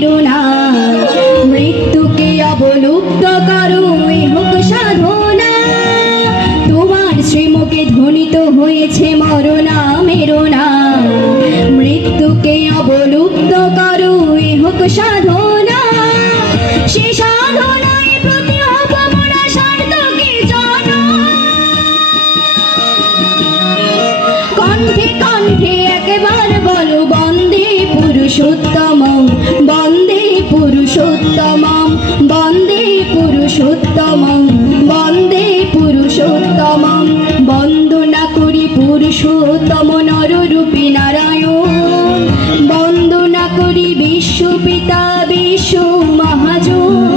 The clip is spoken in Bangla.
মেরো না। মৃত্যুকে অবলুপ্ত করো এ হোক সাধনা, তোমার শ্রীমুখে ধ্বনিত হয়েছে মরনা মেরো না। মৃত্যুকে অবলুপ্ত করো এ হোক সাধনা, সে সাধনায় প্রতি হব মোরা সার্থকে জানা। কণ্ঠে কণ্ঠে একবার বলো বন্দে পুরুষোত্তম, বন্দে পুরুষোত্তম, বন্দে পুরুষোত্তম, বন্দে পুরুষোত্তম। বন্দনা করি পুরুষোত্তম নররূপী নারায়ণ, বন্দনা করি বিশ্বপিতা বিশ্ব মহাজন।